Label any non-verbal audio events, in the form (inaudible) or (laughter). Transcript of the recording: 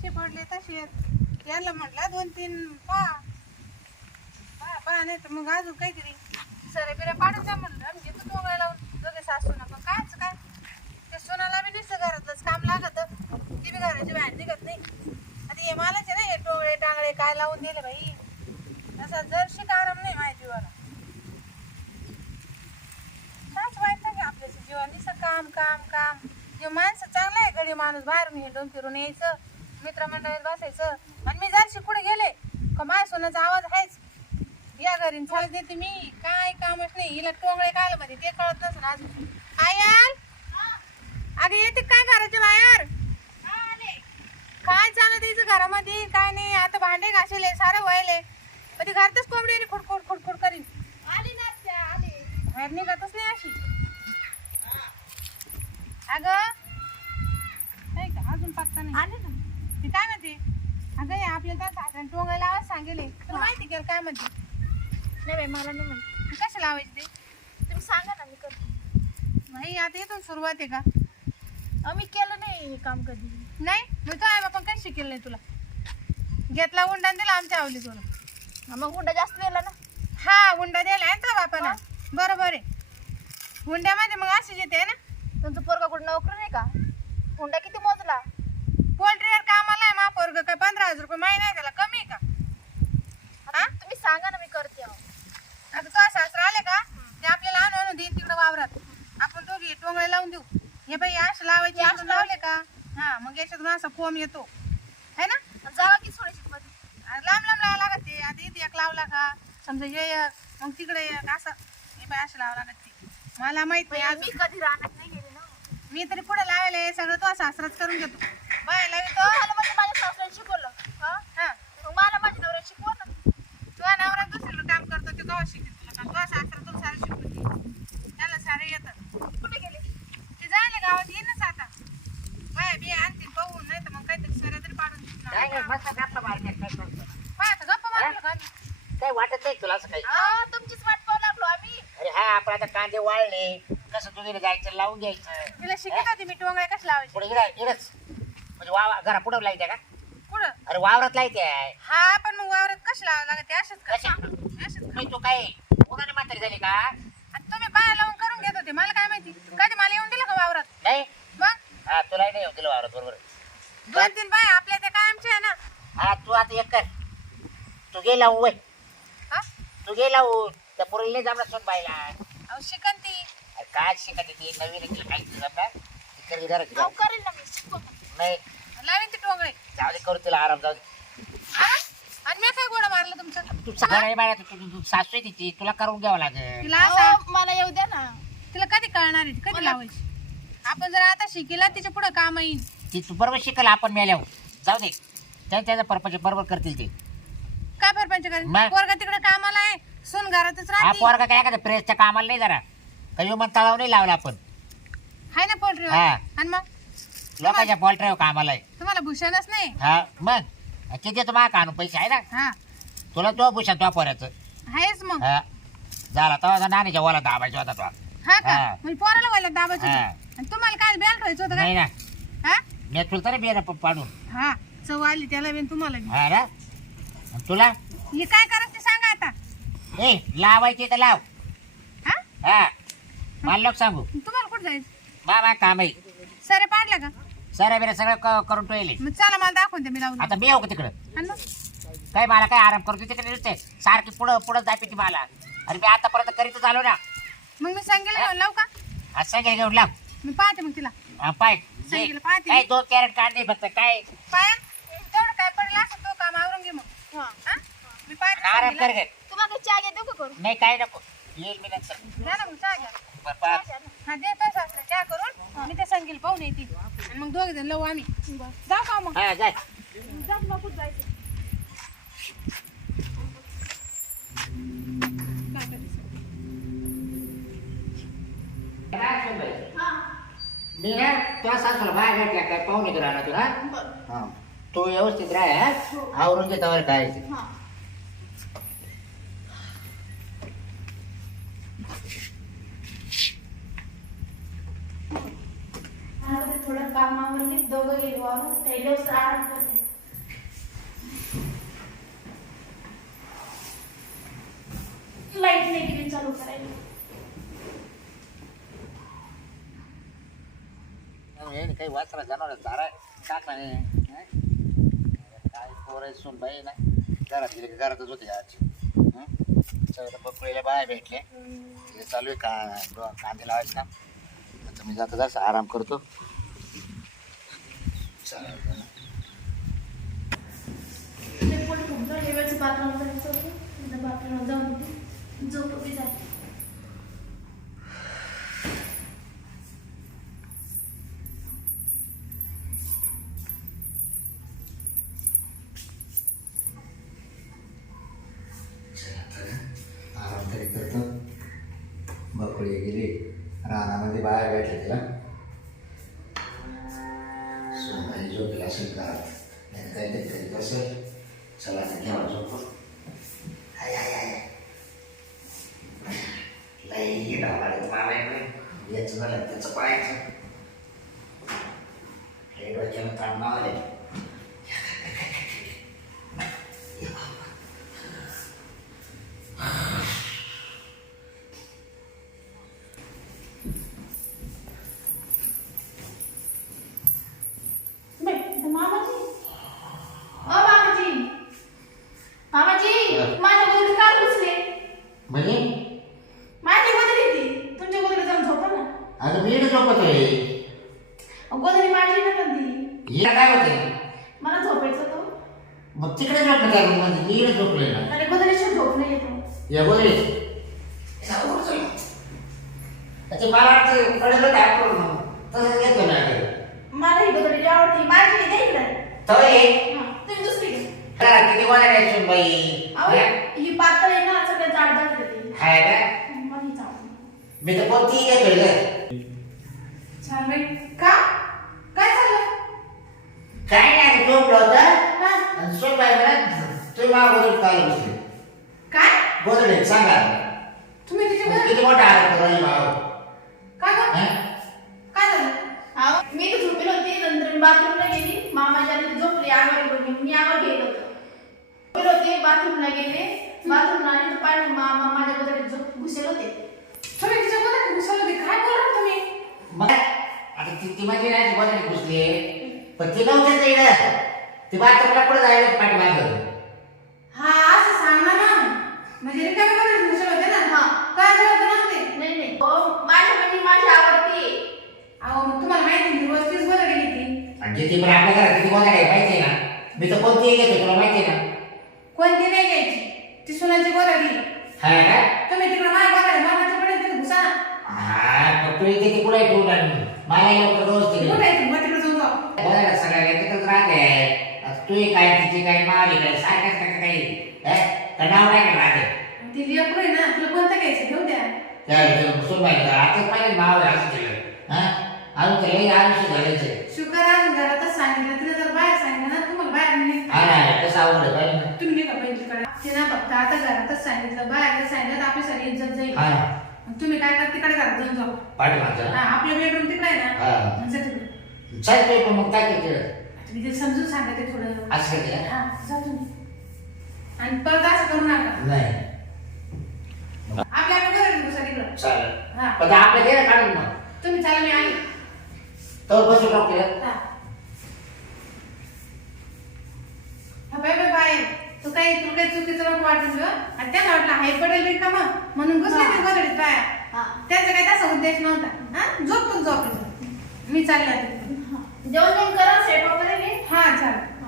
पक्षी पडले तसेच आहेत. याला म्हटलं दोन तीन पा. पा पहा नाही तर मग अजून काहीतरी. सरे बिरे पाडून द्या म्हणलं. आम्ही घेतो दोघं लावून. दोघे सासू ना मग कायच काय? ते सोनाला बी नुसतं घरातलंच काम लागत. ती बी घराची बाहेर निघत नाही. आता हे मालाच आहे ना हे टोळे टांगळे काय लावून दिले बाई? असा जरशी आराम नाही माहिती मला कायच वाईट नाही आपल्याचं जीवन दिसत काम काम काम. हे माणसं चांगलं आहे घरी माणूस. बाहेरून हिंडून फिरून यायचं. मित्रमंडळीत बसायचं. आणि मी जरशी पुढे गेले. का माझ्या सोनाचा आवाज आहेच. या घरी चालत देते मी. काय कामच नाही. हिला टोंगळे काल मध्ये ते कळत नसेल अजून. आयाल? अगं येते काय घराच्या बाहेर? काय चालत तिचं घरामध्ये? काय नाही. आता भांडे घासले सारं व्हायले. पण ती घरातच कोंबडी खुडखुड खुडखुड करीन. बाहेर निघतच नाही अशी. अगं नाही का? अजून पत्ता नाही. आले ना. ती काय म्हणते? अगं हे आपल्याला त्या सासऱ्याने टोंगायला आवाज सांगेले तुला माहिती केलं काय म्हणते? नाही बाई मला नाही माहिती. कशा लावायचे ते? तुम्ही सांगा ना मी करते. नाही आता इथून सुरुवात आहे का? अहो, मी केलं नाही हे काम कधी. नाही? मग तो आहे बापा काही शिकेल नाही तुला? घेतला उंडा दिला आमच्या आवली तुला हा, मग हुंडा जास्त दिला ना? हा उंडा दिला आहे ना बापाना. बरोबर आहे. हुंड्यामध्ये मग अशीच येते ना? तुमचं पोरगा कुठं नोकरी नाही का? हुंडा किती मोजला? पोल्ट्रीवर कामाला आहे मा पोरग काय पंधरा हजार रुपये महिना आहे त्याला? कमी आहे का? आता तुम्ही सांगा ना मी करते अहो. आता तो सासरा आले का? ते आपल्याला आणून आणून देईन तिकडे वावरात. आपण दोघी टोंगळे लावून देऊ. हे बाई असं लावायचे असं लावले का? हा मग याच्यातून असा फोम येतो. है ना? जागा किती सोडायची मध्ये आणि लांब लांब लावा लागत ते. आता इथे एक लावला का? समजा हे एक मग तिकडे एक असं. हे बाई असं लावा लागत ते. मला माहीत नाही अजून. मी कधी राहणार नाही गेले ना. मी तरी पुढे लावायला सगळं तो सासराच करून घेतो. बाय लावितो तुम्हाला म्हणजे (laughs) माझ्या सासऱ्याने शिकवलं. हा? हा. मग मला माझ्या नवऱ्याने शिकवलं ना तुझा नवरा दुसरीकडे काम करतो ते कवा शिकेल तुला? का तुझा सासरा तुला सारं शिकवते त्याला सारे येतं कुठे गेले? ते जायला गावात येईनच आता. बाय बी आणतील पाहून नाही तर मग काहीतरी सऱ्या तरी पाडून काय नाही, देणार मस्त गप्पा मारण्यात काय करतो. बाय आता गप्पा मारलं का आम्ही? काय वाटत नाही तुला असं काही? हा तुमचीच वाट पाहू लागलो आम्ही. अरे हा आपण आता कांदे वाळले. कसं तुझे जायचं लावून घ्यायचं. तिला शिकत होती मी टोंगळे कसं लावायचे? पुढे इकडे इकडेच. म्हणजे वाव घरा पुढे लायते का? कुठं अरे वावरात लायते आहे हा पण मग वावरात कशी लावावं लागत? ते असेच का? कशा? का? नाही तू काय उन्हाने म्हातारी झाली का? तुम्ही बाया लावून करून घेत होते मला काय माहिती? कधी मला येऊन दिलं का वावरात? नाही. मग? हा तुला नाही येऊ दिलं वावरात बरोबर. दोन तीन बाया आपल्या त्या कायमच्या आहे ना. हा तू आता एक कर. तू गेला वय. हा? तू गेला त्या पुरीला नाही जमणार सोन बाईला. अहो शिकन ती. अरे काय शिकायची ती? नवीन आहे, तिला काहीच नाही जमणार? ती करी जरा अहो करेल ना मी. नाही. लावीन ती टोंगळे जाऊ दे करू तिला आराम जाऊ दे. हा? आणि मी काय गोडा मारलं तुमचं? तू सांगा नाही बाळा, तू- तू- तू सासू आहे तिची. तुला करून घ्यावं लागेल. तिला असं अहो, मला येऊ द्या ना. तिला कधी कळणार आहे? कधी लावायची? आपण जर आता शिकेला तिच्या पुढे काम येईल ती तू बरोबर शिकल आपण मेल्यावर. जाऊ दे. त्या त्याचा परपंच बरोबर करतील ते. काय परपंच करेल मग? पोरगा तिकडे कामाला आहे सून घरातच हा राहते पोरगा काय एखाद्या प्रेसच्या कामाला नाही जरा. काही मन तळाव नाही लावला आपण. हाय ना पोल्ट्री हा. आणि मग? लोकांच्या पोल्ट्री कामाला आहे. तुम्हाला भूषणच नाही? हा मग? किती देतो मा कानून? पैसे आहे ना? हा. तुला तो भूषण तो पोऱ्याचं आहेच मग. हा. झाला तो नाणीच्या वाला दाबायचा होता तो. हा का. म्हणजे पोराला व्हायला दाबायचं हा. होतं. आणि तुम्हाला काय बेल्ट व्हायचं होतं नाही ना. का हा? मी तुला तरी बियाणं प- पाडून. हा. चव आली त्याला बी तुम्हाला बी. हा ना? आणि तुला? हे काय करायचं ते सांगा आता. ए लावायचे तर लाव. हा? हा. मला लोक सांगू. तुम्हाला कुठं जायचं? मा काम आहे सरे पाडला का? सर बिरा सगळं क- करून ठेवले. मग चला मला दाखवून दे मी लावून आता मी येऊ का तिकडं? आणि मग काय मला काय आराम करतो तिकडे नुसते. सारखी पुढं पुढं जाते ती मला. अरे मी आतापर्यंत करीतच आलो ना. मग मी सांगेल लावू का? आज सांगेल घेऊन लाव. मी पाहते मग तिला. हा, पाय. सांगितलं, पाहते. काय दोन कॅरेट कांदे फक्त? काय? पाया. तेवढं काय पडलं असं तो काम आवरून घे मग. हा. मी पाहते आराम सांगेल, कर घे. तुम्हाला चहा देऊ का करून नाही काय नको. येईल मी नंतर. द्या ना मग चहा घ्या. बरं, पा- हा सासरा चहा करून मी ते सांगेल पाहून येते आणि मग दोघे जण लावू आम्ही. जाऊ का मग. हा जाय जा कुठं जायचं. काय करायचं? मी ना तुला बाहेर भेटला काय पाहुणे तुला ना तुला हा तू व्यवस्थित राह हा? आवरून घेता बरं काय ते. दोघं गेलो. आहोत आराम करते लाइट नाही गेली चालू करायला. काही वाचला जाणार चारा टाकला नाही काय पोराय सून बाई नाही घरात गेले घरातच होते आजची बकुळीला बाय भेटले. चालू आहे का कांदे लावायचं ना. आता मी जाता जास्त आराम करतो. करतो. बकळी गेली. रानामध्ये बाहेर भेटले तिला. काहीतरी करीत चला आता घ्यावा झोपून हाय हाय हाय लई डावाले मारायकडे याचं झालं त्याचं पाहायचं लई डोक्याला ताण मावले होते मला झोपायचं होतं. मग तिकडे झोपलं त्या मी इकडे आणि गोदरीशिवाय झोप नाही येतो. या ते मला वाटतं कडलं काय करून तसंच घेतो ना मला ही गोदरी आवडती. माझी आहे, द्या इकडे. तर हे हा, तुम्ही किती द्यायची बाई? अहो, ही पातळ आहे ना जाड जाड हाय का? मला हीच आवडते. मी तर कोणतीही घेतोय ग. छान बाई. का? काय नाही झोपलं होतं हा म्हणा तुम्ही मला गोदर काय बसले काय गोदर सांगा तुम्ही तिच्या किती मोठा आरोप करू भाऊ काय? काय झालं मी तर झोपेल होती नंतर बाथरूमला गेली मामाच्या झोपली आवर घेऊन मी आवर गेलो होतो झोपेल होते बाथरूमला गेले बाथरूमला आले तर पाहिजे मामा माझ्या गोदरीत झोप घुसेल होते तुम्ही तिच्या घरी घुसवलं होते काय बोलत तुम्ही आता ती माझी नाही गोदर घुसली पण ती नव्हती तिकडे ती बाथरूमला पुढे जायला पाठीमागं हा असं सांग ना. मग म्हणजे रिकामी घरी घुसवलं होते ना. हा. काय झालं होतं ना ते. नाही नाही. हो, माझ्या म्हणजे माझी आवडती. अहो मग तुम्हाला माहिती आहे ना, रोज तीच बरं गेली ती आणि किती पण आपल्या घरात किती आहे माहिती आहे ना? मी तर कोणतीही घेतो तुला माहिती आहे ना? कोणती नाही घ्यायची. ती सोन्याची गोरडी हाय का तुम्ही तिकडे माझ्या गोरडी मामाच्या पडेल तिथे घुसा ना. हा मग तू इथे ती कुठे ठेवून आणि मला लवकर कुठे आहे ती? मग तिकडे जाऊन जाऊ बघायला सगळ्या तिथंच राहते आता तू काय तिची काय मावली काय सारखंच काय? काही हे? नाव नाही का राहते ती लेकरू आहे ना तुला कोणतं घ्यायचं? घेऊ द्या. त्या सोनबाई आताच पाहिजे नाव आहे असं केलं. हा? अजून तर लई आयुष्य झालेच शुकर आज घरातच सांगितलं तिला जर बाहेर सांगितलं ना तुम्हाला बाहेर नाही हा ना कसं आवड आहे पाहिजे ना. तुम्ही नाही का फक्त आता घरातच सांगितलं बाहेर सांगितलं तर आपली सारी इज्जत जाईल. हा. मग तुम्ही काय करा तिकडे घरात जाऊन जाऊ पाठीमागचं ना आपलं बेडरूम तिकडे आहे ना? हा. मग पण काय केलं मी ते समजून सांगते थोडं. असं काय केलं? हा जा तुम्ही आणि परत असं करू नका. नाही. आपल्या आपल्या घरात घुसा तिकडं. चालेल. हा. पण आपलं दे ना काढून मग. तुम्ही चला मी आली. तर बसू टाकलं हा. हा बाय बाय बाय. तू काही तू काही चुकीचं नको वाटून ग आणि त्यांना वाटलं हाय पडेल का मग म्हणून घुसले ते गोदडीत बाया. हा. त्याचा काही तसा उद्देश नव्हता. हा? झोप पण झोप मी चालले आता. जेवण करा सेट वगैरे घे. हां चालेल.